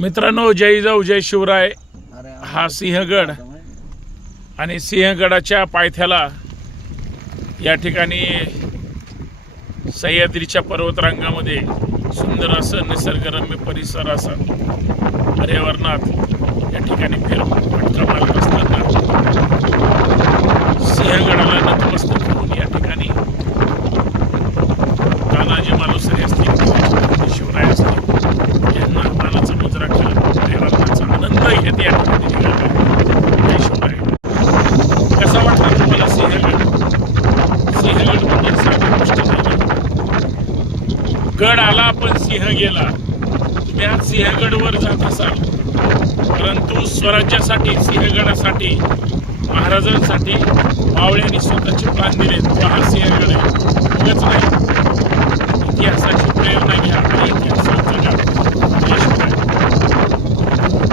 मित्रांनो, जय जाऊ जय शिवराय. हा सिंहगड आणि सिंहगडाच्या पायथ्याला या ठिकाणी सह्याद्रीच्या पर्वतरांगामध्ये सुंदर असं निसर्गरम्य परिसर असा पर्यावरणात या ठिकाणी फटका मारत असताना सिंहगडाला नतमस्तक करून या ठिकाणी तानाजी मालुसरे असतील, शिवराय असतील यांना मानाचा मुजरा करत पर्यावरणाचा आनंद घेत या ठिकाणी निघाला. शिवराय, कसा वाटला तुम्हाला सिंहगड? सिंहगड म्हणजे साधी गोष्ट नाही. गड आला पण सिंह गेला. तुम्ही आज सिंहगडवर जात असाल, परंतु स्वराज्यासाठी, सिंहगडासाठी, महाराजांसाठी मावळ्यांनी स्वतःचे प्राण दिले. तो हा सिंहगड आहे, उगाच नाही. इतिहासाची प्रेरणा घ्या आणि इतिहासात जगा.